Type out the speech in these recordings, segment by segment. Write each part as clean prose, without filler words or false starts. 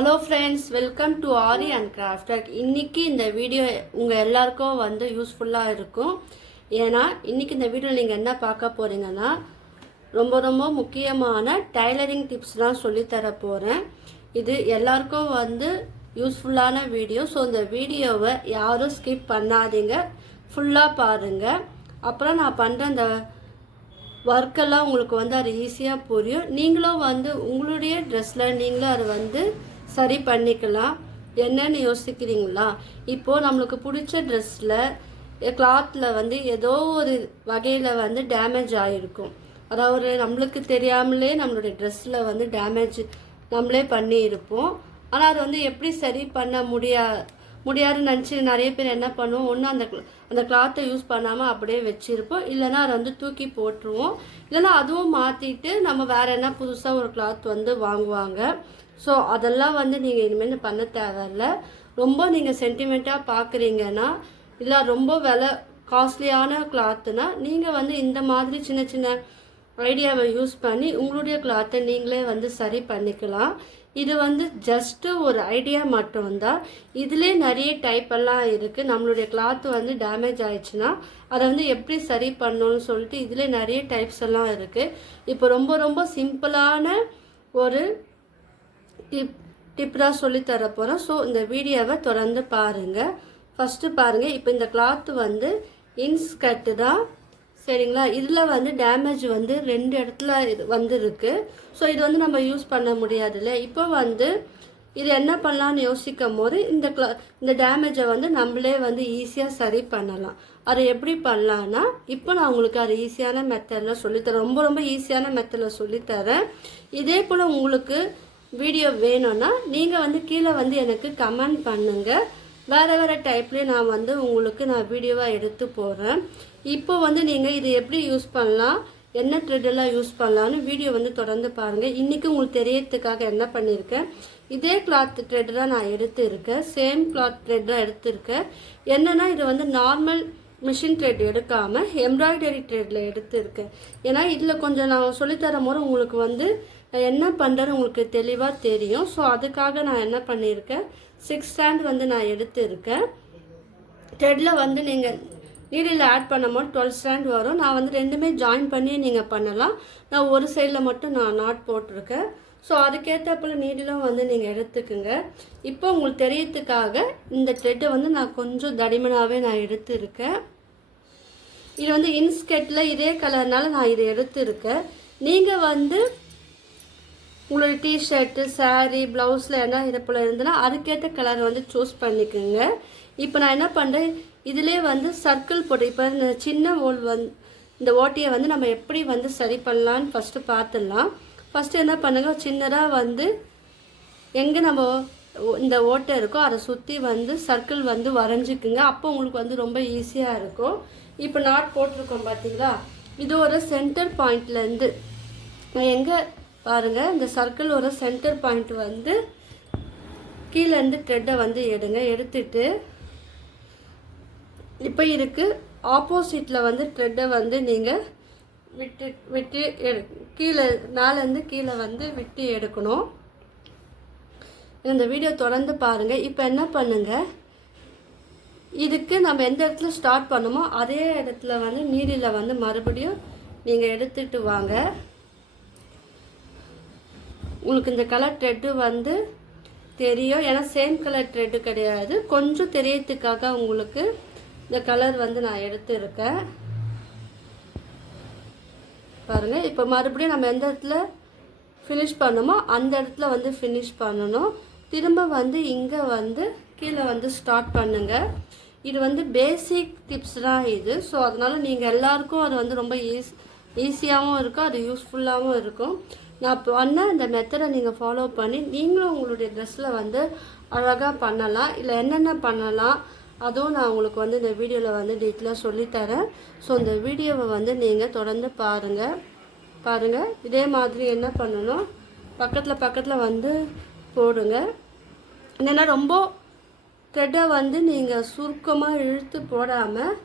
Hello friends, welcome to aari and crafter. இன்றைக்கி இந்த video உங்கள் எல்லாருக்கும் வந்து யூஸ்ஃபுல்லாக இருக்கும். ஏன்னா இன்றைக்கி இந்த வீடியோவில் நீங்கள் என்ன பார்க்க போகிறீங்கன்னா, ரொம்ப முக்கியமான டைலரிங் டிப்ஸ்லாம் சொல்லித்தர போகிறேன். இது எல்லாருக்கும் வந்து யூஸ்ஃபுல்லான வீடியோ. ஸோ இந்த வீடியோவை யாரும் ஸ்கிப் பண்ணாதீங்க, ஃபுல்லாக பாருங்கள். அப்புறம் நான் பண்ணுற அந்த ஒர்க்கெல்லாம் உங்களுக்கு வந்து அது ஈஸியாக புரியும். நீங்களும் வந்து உங்களுடைய ட்ரெஸ்ஸில் நீங்களும் அதை வந்து சரி பண்ணிக்கலாம். என்னன்னு யோசிக்கிறீங்களா? இப்போது நம்மளுக்கு பிடிச்ச ட்ரெஸ்ஸில் கிளாத்தில் வந்து ஏதோ ஒரு வகையில் வந்து டேமேஜ் ஆகிருக்கும். அதாவது நம்மளுக்கு தெரியாமலே நம்மளுடைய ட்ரெஸ்ஸில் வந்து டேமேஜ் நம்மளே பண்ணியிருப்போம். ஆனால் அது வந்து எப்படி சரி பண்ண முடியாதுன்னு நினச்சி நிறைய பேர் என்ன பண்ணுவோம், ஒன்று அந்த கிளாத்தை யூஸ் பண்ணாமல் அப்படியே வச்சுருப்போம், இல்லைனா அதை வந்து தூக்கி போட்டுருவோம், இல்லைனா அதுவும் மாற்றிட்டு நம்ம வேறு என்ன புதுசாக ஒரு கிளாத் வந்து வாங்குவாங்க. ஸோ அதெல்லாம் வந்து நீங்கள் இனிமேல் பண்ண தேவையில்ல. ரொம்ப நீங்கள் சென்டிமெண்ட்டாக பார்க்குறீங்கன்னா, இல்லை ரொம்ப விலை காஸ்ட்லியான கிளாத்துனா நீங்கள் வந்து இந்த மாதிரி சின்ன சின்ன ஐடியாவை யூஸ் பண்ணி உங்களுடைய கிளாத்தை நீங்களே வந்து சரி பண்ணிக்கலாம். இது வந்து ஜஸ்ட்டு ஒரு ஐடியா மட்டும்தான். இதிலே நிறைய டைப் எல்லாம் இருக்குது. நம்மளுடைய கிளாத்து வந்து டேமேஜ் ஆயிடுச்சுன்னா அதை வந்து எப்படி சரி பண்ணணும்னு சொல்லிட்டு இதிலே நிறைய டைப்ஸ் எல்லாம் இருக்குது. இப்போ ரொம்ப சிம்பிளான ஒரு டிப் தான் சொல்லி தர போகிறோம். ஸோ இந்த வீடியோவை தொடர்ந்து பாருங்கள். ஃபஸ்ட்டு பாருங்கள், இப்போ இந்த கிளாத்து வந்து இன்ஸ்கர்ட்டு தான், சரிங்களா? இதில் வந்து டேமேஜ் வந்து 2 இடத்துல வந்து இருக்குது. ஸோ இது வந்து நம்ம யூஸ் பண்ண முடியாதுல்ல. இப்போ வந்து இது என்ன பண்ணலான்னு யோசிக்கும் போது இந்த டேமேஜை வந்து நம்மளே வந்து ஈஸியாக சரி பண்ணலாம். அதை எப்படி பண்ணலான்னா, இப்போ நான் உங்களுக்கு அது ஈஸியான மெத்தடில் சொல்லித்தரேன். ரொம்ப ஈஸியான மெத்தடில் சொல்லித்தரேன். இதே போல் உங்களுக்கு வீடியோ வேணும்னா நீங்கள் வந்து கீழே வந்து எனக்கு கமெண்ட் பண்ணுங்கள். வேறு டைப்லேயே நான் வந்து உங்களுக்கு வீடியோவாக எடுத்து போடுறேன். இப்போ வந்து நீங்கள் இது எப்படி யூஸ் பண்ணலாம், என்ன த்ரெட்டெல்லாம் யூஸ் பண்ணலான்னு வீடியோ வந்து தொடர்ந்து பாருங்கள். இன்றைக்கி உங்களுக்கு தெரியறதுக்காக என்ன பண்ணியிருக்கேன், இதே கிளாத் த்ரெட் தான் நான் எடுத்துருக்கேன். சேம் கிளாத் த்ரெட் தான் எடுத்திருக்கேன். என்னென்னா இது வந்து நார்மல் மிஷின் த்ரெட் எடுக்காமல் எம்ப்ராய்டரி த்ரெட்டில் எடுத்துருக்கேன். ஏன்னா இதில் கொஞ்சம் நான் சொல்லித்தரும் போது உங்களுக்கு வந்து என்ன பண்ணுறேன்னு உங்களுக்கு தெளிவாக தெரியும். ஸோ அதுக்காக நான் என்ன பண்ணியிருக்கேன், 6 ஸ்டாண்ட் வந்து நான் எடுத்துருக்கேன். த்ரெட்டில் வந்து நீங்கள் நீடில் ஆட் பண்ணும்போது 12 ஸ்டாண்ட் வரும். நான் வந்து ரெண்டுமே ஜாயின் பண்ணி நீங்கள் பண்ணலாம். நான் ஒரு சைடில் மட்டும் நான் நாட் போட்டிருக்கேன். ஸோ அதுக்கேற்றப்போல் நீடிலும் வந்து நீங்கள் எடுத்துக்குங்க. இப்போ உங்களுக்கு தெரியறதுக்காக இந்த த்ரெட்டை வந்து நான் கொஞ்சம் தடிமனாகவே நான் எடுத்துருக்கேன். இது வந்து இன்ஸ்கர்ட்டில் இதே கலர்னால நான் இதை எடுத்துருக்கேன். நீங்கள் வந்து உங்களுடைய டிஷர்ட்டு, சாரீ, ப்ளவுஸில் என்ன இது போல் இருந்ததுன்னா அதுக்கேற்ற கலர் வந்து சூஸ் பண்ணிக்கோங்க. இப்போ நான் என்ன பண்ணுறேன், இதிலே வந்து சர்க்கிள் போட்டு இப்போ இந்த சின்ன இந்த ஓட்டையை வந்து நம்ம எப்படி வந்து சரி பண்ணலான்னு ஃபஸ்ட்டு பார்த்துடலாம். ஃபஸ்ட்டு என்ன பண்ணுங்கள், சின்னதாக வந்து எங்கே நம்ம இந்த ஓட்டை இருக்கோ அதை சுற்றி வந்து சர்க்கிள் வந்து வரைஞ்சிக்குங்க. அப்போ உங்களுக்கு வந்து ரொம்ப ஈஸியாக இருக்கும். இப்போ நாட் போட்டிருக்கோம் பார்த்தீங்களா, இது ஒரு சென்டர் பாயிண்ட்லேருந்து எங்கே பாருங்கள், இந்த சர்க்கிள் ஒரு சென்டர் பாயிண்ட் வந்து கீழேருந்து த்ரெட்டை வந்து எடுத்துட்டு இப்போ இருக்குது ஆப்போசிட்டில் வந்து த்ரெட்டை வந்து நீங்கள் விட்டு கீழே மேலேருந்து கீழே வந்து விட்டு எடுக்கணும். இந்த வீடியோ தொடர்ந்து பாருங்கள். இப்போ என்ன பண்ணுங்கள், இதுக்கு நம்ம எந்த இடத்துல ஸ்டார்ட் பண்ணுமோ அதே இடத்துல வந்து நீடில் வந்து மறுபடியும் நீங்கள் எடுத்துகிட்டு வாங்க. உங்களுக்கு இந்த கலர் த்ரெட்டு வந்து தெரியும், ஏன்னா சேம் கலர் த்ரெட்டு கிடையாது. கொஞ்சம் தெரியறதுக்காக உங்களுக்கு இந்த கலர் வந்து நான் எடுத்துருக்கேன். பாருங்கள், இப்போ மறுபடியும் நம்ம எந்த இடத்துல ஃபினிஷ் பண்ணணுமோ அந்த இடத்துல வந்து ஃபினிஷ் பண்ணணும். திரும்ப வந்து இங்கே வந்து கீழே வந்து ஸ்டார்ட் பண்ணுங்கள். இது வந்து பேசிக் டிப்ஸ் தான் இது. ஸோ அதனால் நீங்கள் எல்லாருக்கும் அது வந்து ரொம்ப ஈஸியாகவும் இருக்கும், அது யூஸ்ஃபுல்லாகவும் இருக்கும். நான் பண்ண இந்த மெத்தடை நீங்கள் ஃபாலோ பண்ணி நீங்களும் உங்களுடைய ட்ரெஸ்ஸில் வந்து அழகாக பண்ணலாம். இல்லை என்னென்ன பண்ணலாம் அதுவும் நான் உங்களுக்கு வந்து இந்த வீடியோவில் வந்து டீட்டெயிலாக சொல்லித்தரேன். ஸோ இந்த வீடியோவை வந்து நீங்கள் தொடர்ந்து பாருங்கள். இதே மாதிரி என்ன பண்ணணும், பக்கத்தில் வந்து போடுங்க. என்னென்னா ரொம்ப த்ரெட்டை வந்து நீங்கள் சுருக்கமாக இழுத்து போடாமல்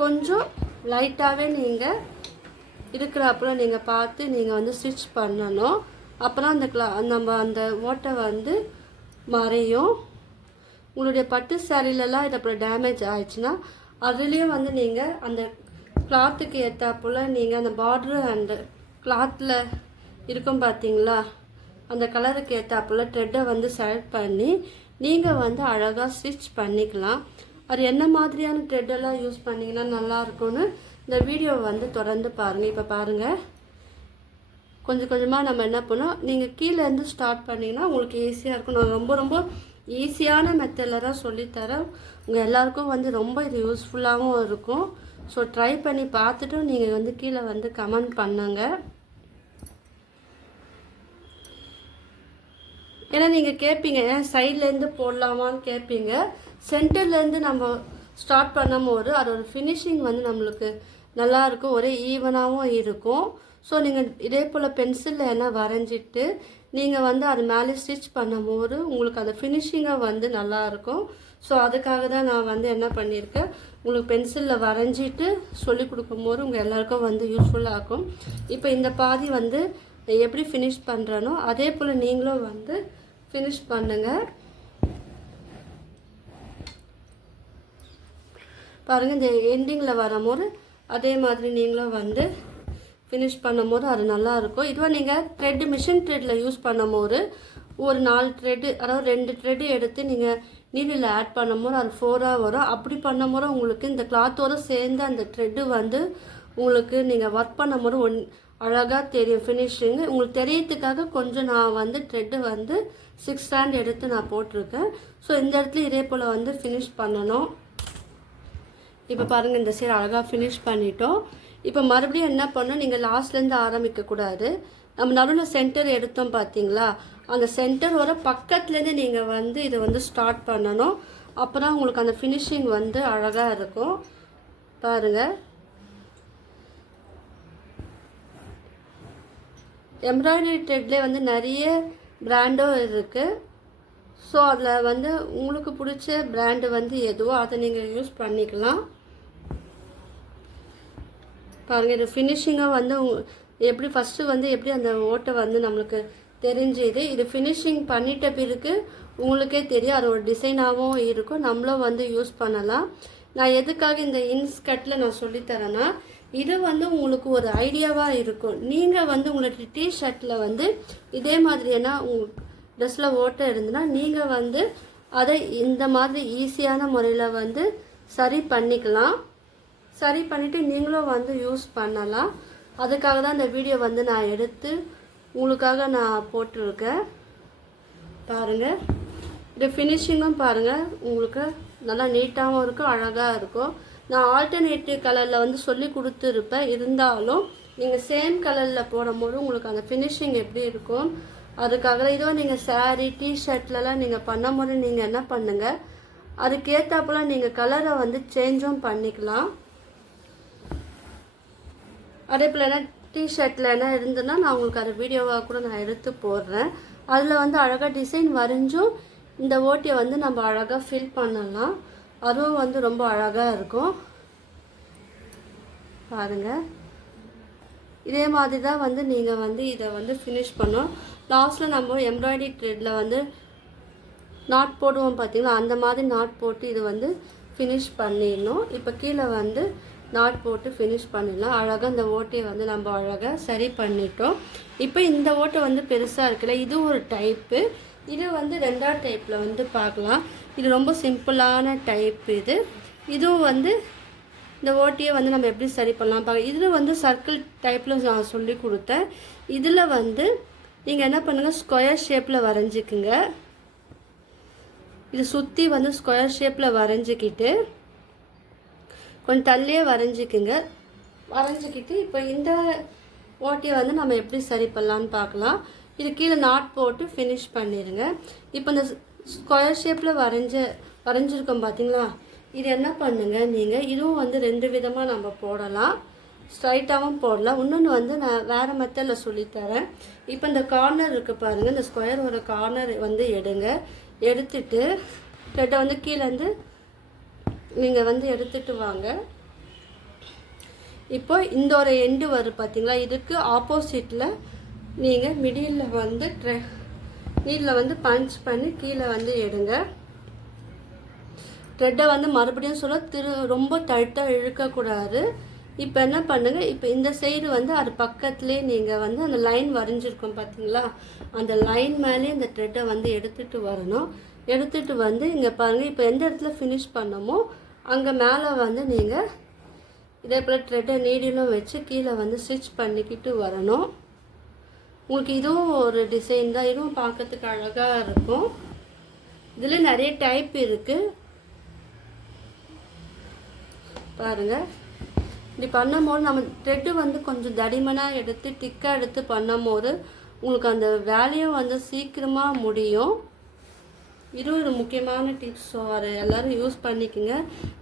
கொஞ்சம் லைட்டாகவே நீங்கள் இருக்கிறப்பல நீங்கள் பார்த்து நீங்கள் வந்து ஸ்டிச் பண்ணணும். அப்புறம் நம்ம அந்த ஓட்டை வந்து மறையும். உங்களுடைய பட்டு சாரீலலாம் இது அப்புறம் டேமேஜ் ஆயிடுச்சுன்னா அதுலேயும் வந்து நீங்கள் அந்த கிளாத்துக்கு ஏற்றாப்புல நீங்கள் அந்த பார்ட்ரு அந்த கிளாத்தில் இருக்கும் பார்த்தீங்களா, அந்த கலருக்கு ஏற்றாப்புல த்ரெட்டை வந்து செலக்ட் பண்ணி நீங்கள் வந்து அழகாக ஸ்டிச் பண்ணிக்கலாம். அது என்ன மாதிரியான த்ரெட்டெல்லாம் யூஸ் பண்ணிங்கன்னா நல்லாயிருக்கும்னு இந்த வீடியோவை வந்து தொடர்ந்து பாருங்கள். இப்போ பாருங்கள், கொஞ்சம் கொஞ்சமாக நம்ம என்ன பண்ணோம், நீங்கள் கீழேருந்து ஸ்டார்ட் பண்ணிங்கன்னா உங்களுக்கு ஈஸியாக இருக்கும். நான் ரொம்ப ரொம்ப ஈஸியான மெத்தடில் தான் சொல்லித்தரேன். உங்கள் எல்லாருக்கும் வந்து ரொம்ப இது யூஸ்ஃபுல்லாகவும் இருக்கும். ஸோ ட்ரை பண்ணி பார்த்துட்டு நீங்கள் வந்து கீழே வந்து கமெண்ட் பண்ணுங்க. ஏன்னா நீங்கள் கேட்பீங்க ஏன் சைட்லேருந்து போடலாமான்னு கேட்பீங்க. சென்டர்லேருந்து நம்ம ஸ்டார்ட் பண்ணும்போது அதோட ஃபினிஷிங் வந்து நம்மளுக்கு நல்லாயிருக்கும், ஒரே ஈவனாகவும் இருக்கும். ஸோ நீங்கள் இதே போல் பென்சிலில் என்ன வரைஞ்சிட்டு நீங்கள் வந்து அது மேலே ஸ்டிச் பண்ணும்போது உங்களுக்கு அந்த ஃபினிஷிங்காக வந்து நல்லாயிருக்கும். ஸோ அதுக்காக தான் நான் வந்து என்ன பண்ணியிருக்கேன், உங்களுக்கு பென்சிலில் வரைஞ்சிட்டு சொல்லி கொடுக்கும்போது உங்கள் எல்லாருக்கும் வந்து யூஸ்ஃபுல்லாக இருக்கும். இப்போ இந்த பாதி வந்து எப்படி ஃபினிஷ் பண்ணுறனோ அதே போல் நீங்களும் வந்து ஃபினிஷ் பண்ணுங்கள். பாருங்கள், இந்த எண்டிங்கில் வரும்போது அதே மாதிரி நீங்களும் வந்து ஃபினிஷ் பண்ணும்போது அது நல்லாயிருக்கும். இதுவாக நீங்கள் த்ரெட்டு மிஷின் த்ரெட்டில் யூஸ் பண்ணும்போது ஒரு 4 த்ரெட்டு, அதாவது 2 த்ரெட்டு எடுத்து நீங்கள் நீடில் ஆட் பண்ணும்போது அது 4ஆக வரும். அப்படி பண்ணும்போது உங்களுக்கு இந்த கிளாத்தோடு சேர்ந்து அந்த த்ரெட்டு வந்து உங்களுக்கு நீங்கள் ஒர்க் பண்ணும்போது அழகாக தெரியும் ஃபினிஷிங்கு. உங்களுக்கு தெரியறதுக்காக கொஞ்சம் நான் வந்து த்ரெட்டு வந்து 6 ஸ்டாண்ட் எடுத்து நான் போட்டிருக்கேன். ஸோ இந்த இடத்துல இதே போல் வந்து ஃபினிஷ் பண்ணணும். இப்போ பாருங்கள், இந்த சைடு அழகாக ஃபினிஷ் பண்ணிட்டோம். இப்போ மறுபடியும் என்ன பண்ணணும், நீங்கள் லாஸ்ட்லேருந்து ஆரம்பிக்கக்கூடாது. நம்ம நடுவில் சென்டர் எடுத்தோம் பார்த்தீங்களா, அந்த சென்டரோட பக்கத்துலேருந்து நீங்கள் வந்து இதை வந்து ஸ்டார்ட் பண்ணணும். அப்போ தான் உங்களுக்கு அந்த ஃபினிஷிங் வந்து அழகாக இருக்கும். பாருங்கள், எம்ப்ராய்டரி த்ரெட்லேயே வந்து நிறைய பிராண்டும் இருக்குது. ஸோ அதில் வந்து உங்களுக்கு பிடிச்ச பிராண்டு வந்து எதுவோ அதை நீங்கள் யூஸ் பண்ணிக்கலாம். பாருங்கள், இது ஃபினிஷிங்காக வந்து எப்படி ஃபஸ்ட்டு வந்து எப்படி அந்த ஓட்டை வந்து நம்மளுக்கு தெரிஞ்சுது. இது ஃபினிஷிங் பண்ணிட்ட பிறகு உங்களுக்கே தெரியும், அது ஒரு டிசைனாகவும் இருக்கும், நம்மளும் வந்து யூஸ் பண்ணலாம். நான் எதுக்காக இந்த இன்ஸ்கர்ட்டில் நான் சொல்லித்தரேன்னா, இது வந்து உங்களுக்கு ஒரு ஐடியாவாக இருக்கும். நீங்கள் வந்து உங்களுடைய டிஷர்ட்டில் வந்து இதே மாதிரியான ட்ரெஸ்ஸில் ஓட்டை இருந்துன்னா நீங்கள் வந்து அதை இந்த மாதிரி ஈஸியான முறையில் வந்து சரி பண்ணிக்கலாம். சரி பண்ணிவிட்டு நீங்களும் வந்து யூஸ் பண்ணலாம். அதுக்காக தான் இந்த வீடியோ வந்து நான் எடுத்து உங்களுக்காக நான் போட்டிருக்கேன். பாருங்கள், இது ஃபினிஷிங்கும் பாருங்கள், உங்களுக்கு நல்லா நீட்டாகவும் இருக்கும், அழகாக இருக்கும். நான் ஆல்டர்னேட்டிவ் கலரில் வந்து சொல்லி கொடுத்துருப்பேன். இருந்தாலும் நீங்கள் சேம் கலரில் போடும்போது உங்களுக்கு அந்த ஃபினிஷிங் எப்படி இருக்கும், அதுக்காக இதுவும் நீங்கள் சாரீ டிஷர்ட்லலாம் நீங்கள் பண்ணும்போது நீங்கள் என்ன பண்ணுங்கள், அதுக்கேற்றாப்புல நீங்கள் கலரை வந்து சேஞ்சும் பண்ணிக்கலாம். அதே போல் என்ன டிஷர்ட்டில் என்ன இருந்ததுன்னா நான் உங்களுக்கு அது வீடியோவாக கூட நான் எடுத்து போடுறேன். அதில் வந்து அழகாக டிசைன் வரைஞ்சும் இந்த ஓட்டியை வந்து நம்ம அழகாக ஃபில் பண்ணலாம். அதுவும் வந்து ரொம்ப அழகாக இருக்கும். பாருங்கள், இதே மாதிரி தான் வந்து நீங்கள் வந்து இதை வந்து ஃபினிஷ் பண்ணோம். லாஸ்ட்டில் நம்ம எம்ப்ராய்டரி த்ரெட்டில் வந்து நாட் போடுவோம் பார்த்தீங்களா, அந்த மாதிரி நாட் போட்டு இது வந்து ஃபினிஷ் பண்ணிடணும். இப்போ கீழே வந்து நாட் போட்டு ஃபினிஷ் பண்ணிடலாம். அழகாக இந்த ஓட்டையை வந்து நம்ம அழகாக சரி பண்ணிட்டோம். இப்போ இந்த ஓட்டை வந்து பெருசாக இருக்குல்ல, இது ஒரு டைப்பு. இது வந்து 2ஆவது டைப்பில் வந்து பார்க்கலாம். இது ரொம்ப சிம்பிளான டைப். இதுவும் வந்து இந்த ஓட்டியை வந்து நம்ம எப்படி சரி பண்ணலாம் பார்க்க. இதில் வந்து சர்க்கிள் டைப்பில் நான் சொல்லி கொடுத்தேன். இதில் வந்து நீங்கள் என்ன பண்ணுங்கள், ஸ்கொயர் ஷேப்பில் வரைஞ்சிக்குங்க. இது சுற்றி வந்து ஸ்கொயர் ஷேப்பில் வரைஞ்சிக்கிட்டு கொஞ்சம் தள்ளியே வரைஞ்சிக்குங்க. வரைஞ்சிக்கிட்டு இப்போ இந்த ஓட்டியை வந்து நம்ம எப்படி சரி பண்ணலான்னு பார்க்கலாம். இது கீழே நாட் போட்டு ஃபினிஷ் பண்ணிடுங்க. இப்போ இந்த ஸ்கொயர் ஷேப்பில் வரைஞ்சிருக்கோம் பார்த்தீங்களா, இது என்ன பண்ணுங்கள் நீங்கள், இதுவும் வந்து 2 விதமாக நம்ம போடலாம். ஸ்ட்ரைட்டாகவும் போடலாம். இன்னொன்று வந்து நான் வேறு மெத்தடில் சொல்லித்தரேன். இப்போ இந்த கார்னர் இருக்குது பாருங்கள், இந்த ஸ்கொயரோட கார்னர் வந்து எடுத்துட்டு த்ரெட்டை வந்து கீழேருந்து நீங்கள் வந்து எடுத்துகிட்டு வாங்க. இப்போ இந்த ஒரு எண்டு வரும் பார்த்தீங்களா, இதுக்கு ஆப்போசிட்டில் நீங்கள் மிடில் வந்து நீடில் வந்து பஞ்ச் பண்ணி கீழே வந்து எடுங்க. த்ரெட்டை வந்து மறுபடியும் சொல்ல ரொம்ப டைட்டாக இழுக்கக்கூடாது. இப்போ என்ன பண்ணுங்கள், இப்போ இந்த சைடு வந்து அது பக்கத்துலேயே நீங்கள் வந்து அந்த லைன் வரைஞ்சிருக்கோம் பார்த்தீங்களா, அந்த லைன் மேலே இந்த த்ரெட்டை வந்து எடுத்துகிட்டு வரணும். எடுத்துகிட்டு வந்து இங்கே பாருங்கள், இப்போ எந்த இடத்துல ஃபினிஷ் பண்ணமோ அங்கே மேலே வந்து நீங்கள் இதே போல் த்ரெட்டை நீடிலும் வச்சு கீழே வந்து ஸ்டிச் பண்ணிக்கிட்டு வரணும். உங்களுக்கு இதுவும் ஒரு டிசைன் தான், இதுவும் பார்க்கறதுக்கு அழகாக இருக்கும். இதில் நிறைய டைப் இருக்குது பாருங்கள். இப்படி பண்ணும்போது நம்ம த்ரெட்டு வந்து கொஞ்சம் தடிமனாக எடுத்து திக்காக எடுத்து பண்ணும்போது உங்களுக்கு அந்த வேலையும் வந்து சீக்கிரமாக முடியும். இது ஒரு முக்கியமான டிப்ஸ். ஸோ அதை எல்லோரும் யூஸ் பண்ணிக்கோங்க.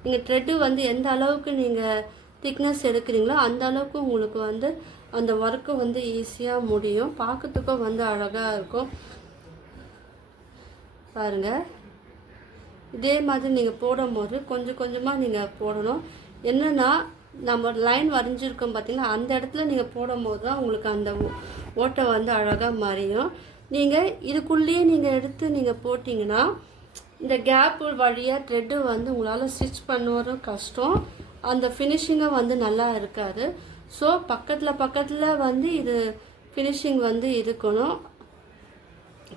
நீங்கள் த்ரெட்டு வந்து எந்த அளவுக்கு நீங்கள் திக்னஸ் எடுக்கிறீங்களோ அந்த அளவுக்கு உங்களுக்கு வந்து அந்த ஒர்க்கு வந்து ஈஸியாக முடியும். பார்க்கறதுக்கும் வந்து அழகாக இருக்கும் பாருங்கள். இதே மாதிரி நீங்கள் போடும்போது கொஞ்சம் கொஞ்சமாக நீங்கள் போடணும். என்னென்னா நம்ம லைன் வரைஞ்சிருக்கோம் பார்த்தீங்கன்னா, அந்த இடத்துல நீங்கள் போடும்போது தான் உங்களுக்கு அந்த ஓட்டை வந்து அழகாக மறையும். நீங்கள் இதுக்குள்ளேயே நீங்கள் எடுத்து நீங்கள் போட்டிங்கன்னா இந்த கேப் வழியாக த்ரெட்டு வந்து உங்களால் ஸ்டிச் பண்ணுவதும் கஷ்டம், அந்த ஃபினிஷிங்கும் வந்து நல்லா இருக்காது. ஸோ பக்கத்தில் வந்து இது ஃபினிஷிங் வந்து இருக்கணும்.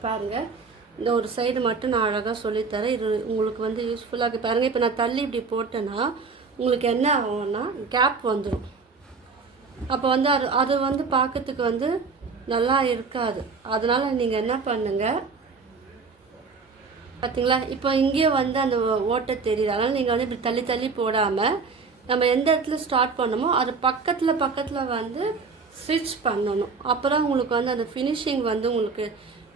பாருங்கள், இந்த ஒரு சைடு மட்டும் நான் அழகாக சொல்லித்தரேன். இது உங்களுக்கு வந்து யூஸ்ஃபுல்லாக பாருங்கள். இப்போ நான் தள்ளி இப்படி போட்டேன்னா உங்களுக்கு என்ன ஆகும்னா கேப் வந்துடும். அப்போ வந்து அது வந்து பார்க்கறதுக்கு வந்து நல்லா இருக்காது. அதனால் நீங்கள் என்ன பண்ணுங்கள் பார்த்தீங்களா, இப்போ இங்கேயே வந்து அந்த ஓட்டை தெரியுது. அதனால் நீங்கள் வந்து இப்படி தள்ளி தள்ளி போடாமல் நம்ம எந்த இடத்துல ஸ்டார்ட் பண்ணமோ அது பக்கத்தில் வந்து ஸ்டிச் பண்ணணும். அப்புறம் உங்களுக்கு வந்து அந்த ஃபினிஷிங் வந்து உங்களுக்கு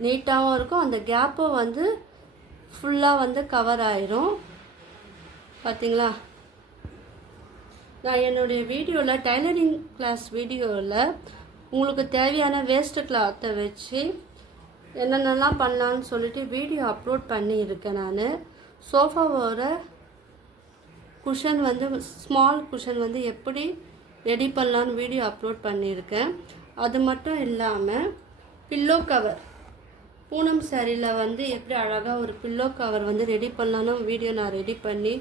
நீட்டாகவும் இருக்கும். அந்த கேப்பும் வந்து ஃபுல்லாக வந்து கவர் ஆயிரும். பார்த்தீங்களா, நான் என்னுடைய வீடியோவில் டைலரிங் கிளாஸ் வீடியோவில் உங்களுக்கு தேவையான வேஸ்ட்டு கிளாத்தை வச்சு என்னென்னலாம் பண்ணலான்னு சொல்லிட்டு வீடியோ அப்லோட் பண்ணியிருக்கேன். நான் சோஃபாவோட குஷன் வந்து ஸ்மால் குஷன் வந்து எப்படி ரெடி பண்ணலான்னு வீடியோ அப்லோட் பண்ணியிருக்கேன். அது மட்டும் இல்லாமல் பில்லோ கவர், பூனம் சாரியில் வந்து எப்படி அழகாக ஒரு பில்லோ கவர் வந்து ரெடி பண்ணலான்னு வீடியோ நான் ரெடி பண்ணி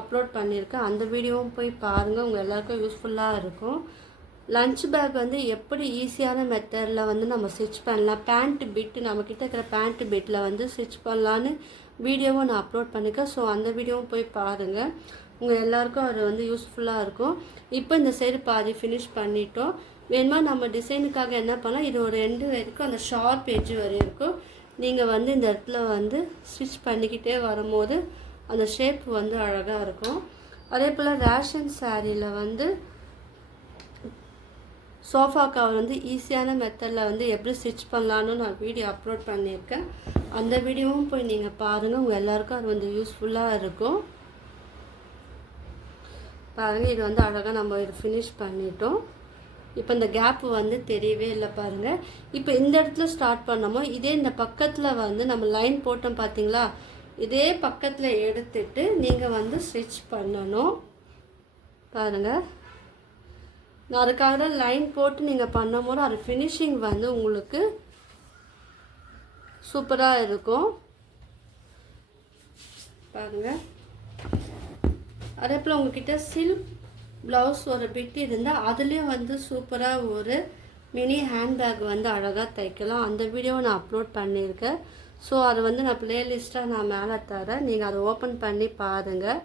அப்லோட் பண்ணியிருக்கேன். அந்த வீடியோவும் போய் பாருங்கள், உங்கள் எல்லாருக்கும் யூஸ்ஃபுல்லாக இருக்கும். லஞ்ச் பேக் வந்து எப்படி ஈஸியான மெத்தடில் வந்து நம்ம ஸ்டிச் பண்ணலாம், பேண்ட் பிட்டு நம்மக்கிட்ட இருக்கிற பேண்ட் பிட்டில் வந்து ஸ்டிச் பண்ணலான்னு வீடியோவும் நான் அப்லோட் பண்ணியிருக்கேன். ஸோ அந்த வீடியோவும் போய் பாருங்கள், உங்கள் எல்லாருக்கும் அது வந்து யூஸ்ஃபுல்லாக இருக்கும். இப்போ இந்த சைடு பாதி ஃபினிஷ் பண்ணிட்டோம். வேணுமா நம்ம டிசைனுக்காக என்ன பண்ணலாம், இது ஒரு எண்டு வரைக்கும் அந்த ஷார்ப் எட்ஜ் வரைக்கும் நீங்கள் வந்து இந்த இடத்துல வந்து ஸ்டிச் பண்ணிக்கிட்டே வரும்போது அந்த ஷேப் வந்து அழகாக இருக்கும். அதே போல் ரேஷன் சாரியில் வந்து சோஃபா கவர் வந்து ஈஸியான மெத்தடில் வந்து எப்படி ஸ்டிச் பண்ணலான்னு நான் வீடியோ அப்லோட் பண்ணியிருக்கேன். அந்த வீடியோவும் போய் நீங்கள் பாருங்கள், உங்கள் எல்லாருக்கும் அது வந்து யூஸ்ஃபுல்லாக இருக்கும். பாருங்கள், இது வந்து அழகாக நம்ம இது ஃபினிஷ் பண்ணிட்டோம். இப்போ இந்த கேப்பு வந்து தெரியவே இல்லை பாருங்கள். இப்போ இந்த இடத்துல ஸ்டார்ட் பண்ணோமோ இதே இந்த பக்கத்தில் வந்து நம்ம லைன் போட்டோம் பார்த்தீங்களா, இதே பக்கத்தில் எடுத்துட்டு நீங்கள் வந்து ஸ்டிச் பண்ணணும். பாருங்கள், நான் அதுக்காக தான் லைன் போட்டு நீங்கள் பண்ணும்போது அது ஃபினிஷிங் வந்து உங்களுக்கு சூப்பராக இருக்கும். பாருங்கள், அதே போல் உங்கள்கிட்ட சில்க் ப்ளவுஸ் ஒரு பிட் இருந்தால் அதுலேயும் வந்து சூப்பராக ஒரு மினி ஹேண்ட்பேக் வந்து அழகாக தைக்கலாம். அந்த வீடியோவை நான் அப்லோட் பண்ணியிருக்கேன். ஸோ அது வந்து நான் ப்ளேலிஸ்ட்டாக நான் மேலே தரேன், நீங்கள் அதை ஓப்பன் பண்ணி பாருங்கள்.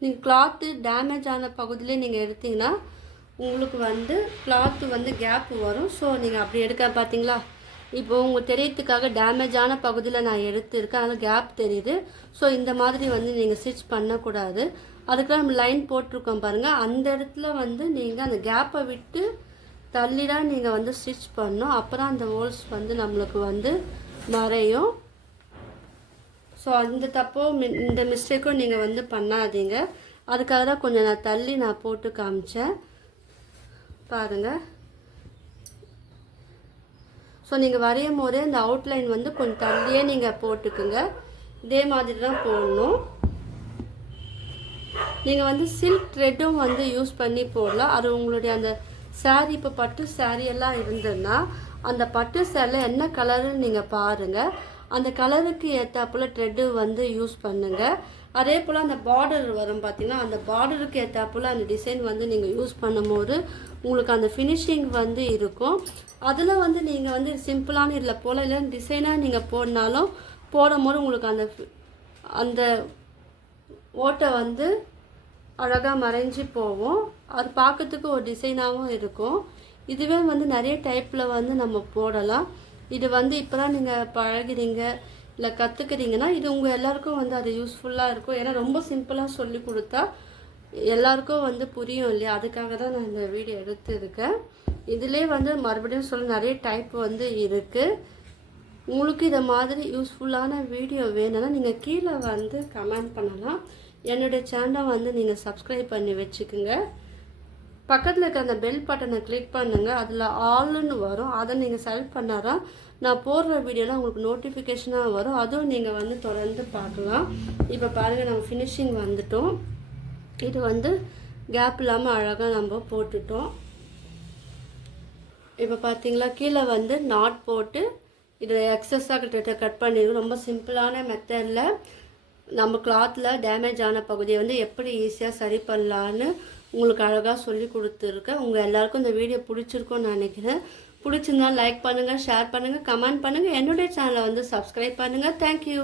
நீங்கள் கிளாத்து டேமேஜ் ஆன பகுதியிலே நீங்கள் எடுத்திங்கன்னா உங்களுக்கு வந்து கிளாத்து வந்து கேப் வரும். ஸோ நீங்கள் அப்படி எடுக்க பார்த்தீங்களா, இப்போ உங்கள் தெரியறதுக்காக டேமேஜ் ஆன பகுதியில் நான் எடுத்துருக்கேன், அதனால் கேப் தெரியுது. ஸோ இந்த மாதிரி வந்து நீங்கள் ஸ்டிச் பண்ணக்கூடாது. அதுக்கெலாம் நம்ம லைன் போட்டிருக்கோம் பாருங்கள், அந்த இடத்துல வந்து நீங்கள் அந்த கேப்பை விட்டு தள்ளி தான் நீங்கள் வந்து ஸ்டிச் பண்ணணும். அப்புறம் அந்த ஹோல்ஸ் வந்து நம்மளுக்கு வந்து மறையும். ஸோ அந்த தப்போ இந்த மிஸ்டேக்கும் நீங்கள் வந்து பண்ணாதீங்க. அதுக்காக தான் கொஞ்சம் நான் தள்ளி நான் போட்டு காமிச்சேன் பாருங்கள். ஸோ நீங்கள் வரையும் போதே இந்த அவுட்லைன் வந்து கொஞ்சம் தள்ளியே நீங்கள் போட்டுக்குங்க. இதே மாதிரி தான் போடணும். நீங்கள் வந்து சில்க் த்ரெட்டும் வந்து யூஸ் பண்ணி போடலாம். அது உங்களுடைய அந்த சாரீ இப்போ பட்டு சாரீ எல்லாம் இருந்ததுன்னா அந்த பட்டு சேரில் என்ன கலருன்னு நீங்கள் பாருங்கள். அந்த கலருக்கு ஏற்றாப்புல த்ரெட்டு வந்து யூஸ் பண்ணுங்கள். அதே போல் அந்த பார்டர் வரும் பார்த்தீங்கன்னா, அந்த பார்டருக்கு ஏற்றாப்புல அந்த டிசைன் வந்து நீங்கள் யூஸ் பண்ணும்போது உங்களுக்கு அந்த ஃபினிஷிங் வந்து இருக்கும். அதில் வந்து நீங்கள் வந்து சிம்பிளான இதில் போல் இல்லை டிசைனாக நீங்கள் போடனாலும் போடும்போது உங்களுக்கு அந்த அந்த ஓட்டை வந்து அழகாக மறைஞ்சி போகும். அது பார்க்கறதுக்கு ஒரு டிசைனாகவும் இருக்கும். இதுவே வந்து நிறைய டைப்பில் வந்து நம்ம போடலாம். இது வந்து இப்போ தான் நீங்கள் பழகிறீங்க இல்லை கற்றுக்கிறீங்கன்னா இது உங்கள் எல்லாருக்கும் வந்து அது யூஸ்ஃபுல்லாக இருக்கும். ஏன்னா ரொம்ப சிம்பிளாக சொல்லி கொடுத்தா எல்லாருக்கும் வந்து புரியும் இல்லையா? அதுக்காக தான் நான் இந்த வீடியோ எடுத்துருக்கேன். இதிலே வந்து மறுபடியும் சொல்ல நிறைய டைப் வந்து இருக்குது. உங்களுக்கு இதை மாதிரி யூஸ்ஃபுல்லான வீடியோ வேணும்னா நீங்கள் கீழே வந்து கமெண்ட் பண்ணலாம். என்னுடைய சேனலை வந்து நீங்கள் சப்ஸ்கிரைப் பண்ணி வச்சுக்கோங்க. பக்கத்தில் இருக்கிற அந்த பெல் பட்டனை கிளிக் பண்ணுங்கள். அதில் ஆல்னு வரும். அதை நீங்கள் செலக்ட் பண்ணாதான் நான் போடுற வீடியோலாம் உங்களுக்கு நோட்டிஃபிகேஷனாக வரும். அதுவும் நீங்கள் வந்து தொடர்ந்து பார்க்கலாம். இப்போ பாருங்கள், நம்ம ஃபினிஷிங் வந்துட்டோம். இது வந்து கேப் இல்லாமல் அழகாக நம்ம போட்டுட்டோம். இப்போ பார்த்தீங்களா, கீழே வந்து நாட் போட்டு இது எக்ஸஸாக கட் பண்ணிடுவோம். ரொம்ப சிம்பிளான மெத்தடில் நம்ம கிளாத்தில் டேமேஜ் ஆன பகுதியை வந்து எப்படி ஈஸியாக சரி பண்ணலான்னு உங்களுக்கு அழகாக சொல்லி கொடுத்துருக்கேன். உங்கள் எல்லாருக்கும் இந்த வீடியோ பிடிச்சிருக்கும்னு நினைக்கிறேன். பிடிச்சிருந்தா லைக் பண்ணுங்கள், ஷேர் பண்ணுங்கள், கமெண்ட் பண்ணுங்கள். என்னுடைய சேனலை வந்து சப்ஸ்கிரைப் பண்ணுங்கள். தேங்க்யூ.